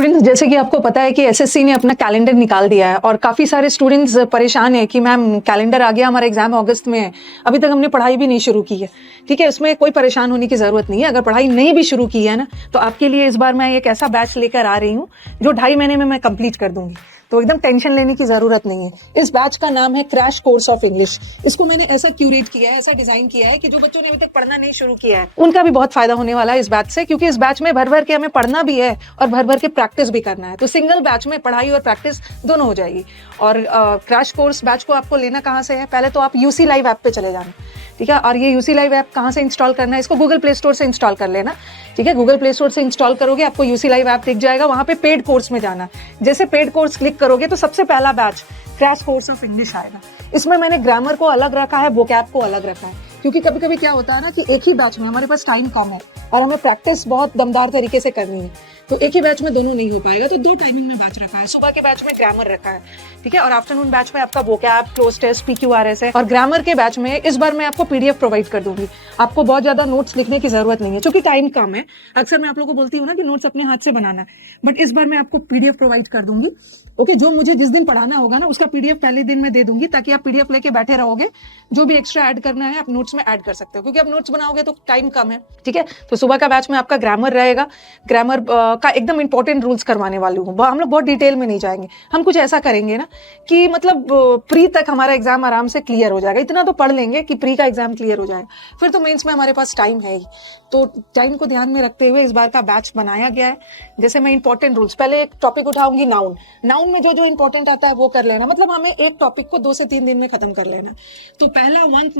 Students, जैसे कि आपको पता है कि एसएससी ने अपना कैलेंडर निकाल दिया है और काफ़ी सारे स्टूडेंट्स परेशान है कि मैम कैलेंडर आ गया, हमारा एग्जाम अगस्त में है, अभी तक हमने पढ़ाई भी नहीं शुरू की है। ठीक है, उसमें कोई परेशान होने की ज़रूरत नहीं है। अगर पढ़ाई नहीं भी शुरू की है ना, तो आपके लिए इस बार मैं एक ऐसा बैच लेकर आ रही हूँ जो 2.5 महीने में मैं कंप्लीट कर दूंगी, तो एकदम टेंशन लेने की ज़रूरत नहीं है। इस बैच का नाम है क्रैश कोर्स ऑफ इंग्लिश। इसको मैंने ऐसा क्यूरेट किया है, ऐसा डिज़ाइन किया है कि जो बच्चों ने अभी तक पढ़ना नहीं शुरू किया है उनका भी बहुत फायदा होने वाला है इस बैच से, क्योंकि इस बैच में भर भर के हमें पढ़ना भी है और भर भर के प्रैक्टिस भी करना है। तो सिंगल बैच में पढ़ाई और प्रैक्टिस दोनों हो जाएगी। और क्रैश कोर्स बैच को आपको लेना कहाँ से है? पहले तो आप यूसी लाइव ऐप पे चले जाना, ठीक है। और ये यूसी लाइव ऐप कहाँ से इंस्टॉल करना है? इसको गूगल प्ले स्टोर से इंस्टॉल कर लेना, ठीक है। गूगल प्ले स्टोर से इंस्टॉल करोगे, आपको यूसी लाइव ऐप दिख जाएगा, वहाँ पे पेड कोर्स में जाना। जैसे पेड कोर्स क्लिक करोगे तो सबसे पहला batch crash course of English आएगा। इसमें मैंने ग्रामर को अलग रखा है, वोकैब को अलग रखा है, क्योंकि कभी कभी क्या होता है ना कि एक ही बैच में हमारे पास टाइम कम है और हमें प्रैक्टिस बहुत दमदार तरीके से करनी है, तो एक ही बैच में दोनों नहीं हो पाएगा। तो 2 टाइमिंग में बैच रखा है। सुबह के बैच में ग्रामर रखा है, ठीक है, और आफ्टरनून बैच में आपका वोकैब, क्लोज टेस्ट, पीक्यूआरएस है। और ग्रामर के बैच में इस बार मैं आपको पीडीएफ प्रोवाइड कर दूंगी। आपको बहुत ज्यादा नोट्स लिखने की जरूरत नहीं है, क्योंकि टाइम कम है। अक्सर मैं आप लोगों को बोलती हूँ ना कि नोट्स अपने हाथ से बनाना है, बट इस बार मैं आपको पीडीएफ प्रोवाइड कर दूंगी। ओके, जो मुझे जिस दिन पढ़ाना होगा ना उसका पीडीएफ पहले दिन में दे दूंगी, ताकि आप पीडीएफ लेके बैठे रहोगे। जो भी एक्स्ट्रा ऐड करना है आप नोट्स में ऐड कर सकते हो, क्योंकि आप नोट्स बनाओगे तो टाइम कम है, ठीक है। तो सुबह का बैच में आपका ग्रामर रहेगा। ग्रामर का एकदम इंपॉर्टेंट रूल्स करवाने वाली हूँ। हम लोग बहुत डिटेल में नहीं जाएंगे, हम कुछ ऐसा करेंगे ना कि मतलब प्री तक हमारा एग्जाम आराम से क्लियर हो जाएगा। इतना तो पढ़ लेंगे कि प्री का एग्जाम क्लियर हो जाएगा, फिर तो मेंस में हमारे पास टाइम है ही। तो टाइम को ध्यान में रखते हुए इस बार का बैच बनाया गया है। जैसे मैं इंपॉर्टेंट रूल्स, पहले एक टॉपिक उठाऊंगी नाउन। नाउन में जो जो इंपॉर्टेंट आता है वो कर लेना, मतलब हमें एक टॉपिक को 2 से 3 दिन में खत्म कर लेना। तो पहला 1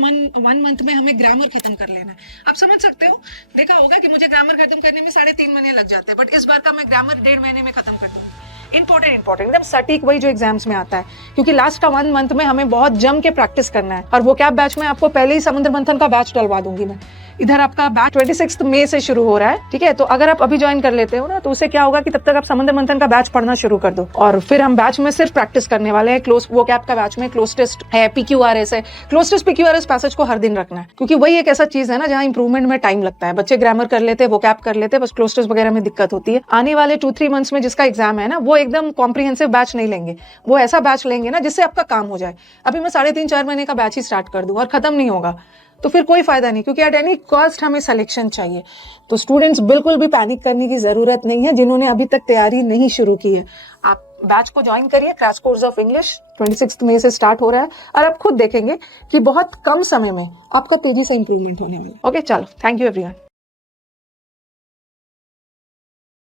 मंथ में हमें ग्रामर खत्म कर लेना। आप समझ सकते हो, देखा होगा कि मुझे ग्रामर खत्म करने में 3.5 महीने लग जाते हैं, बट इस बार का मैं ग्रामर 1.5 महीने में खत्म कर दूंगी। इंपॉर्टेंट एकदम सटीक, वही जो एग्जाम्स में आता है, क्योंकि लास्ट का 1 मंथ में हमें बहुत जम के प्रैक्टिस करना है। और वो कैब बैच में आपको पहले ही समुद्र मंथन का बैच डलवा दूंगी मैं। इधर आपका बैच 26 मई से शुरू हो रहा है, ठीक है। तो अगर आप अभी ज्वाइन कर लेते हो ना, तो उससे क्या होगा कि तब तक आप समुद्र मंथन का बैच पढ़ना शुरू कर दो। और फिर हम बैच में सिर्फ प्रैक्टिस करने वाले हैं। क्लोज वो कैब का बैच में क्लोज टेस्ट है, पीक्यूआरएस है। क्लोज टेस्ट, पीक्यूआरएस पैसेज को हर दिन रखना है, क्योंकि वही एक ऐसा चीज है ना जहाँ इंप्रूवमेंट में टाइम लगता है। बच्चे ग्रामर कर लेते हैं, वो कैब कर लेते हैं, बस क्लोज टेस्ट वगैरह में दिक्कत होती है। आने वाले 2-3 मंथ्स में जिसका एग्जाम है ना, वो एकदम कॉम्प्रिहेंसिव बैच नहीं लेंगे, वो ऐसा बैच लेंगे ना जिससे आपका काम हो जाए। अभी मैं 3.5-4 महीने का बैच ही स्टार्ट कर दूं और खत्म नहीं होगा, तो फिर कोई फायदा नहीं, क्योंकि एट एनी कॉस्ट हमें सिलेक्शन चाहिए। तो स्टूडेंट्स, बिल्कुल भी पैनिक करने की जरूरत नहीं है जिन्होंने अभी तक तैयारी नहीं शुरू की है। आप बैच को ज्वाइन करिए। क्रैश कोर्स ऑफ इंग्लिश 26 मई से स्टार्ट हो रहा है और आप खुद देखेंगे कि बहुत कम समय में आपका तेजी से इंप्रूवमेंट होने वाला है। ओके, चलो, थैंक यू एवरीवन।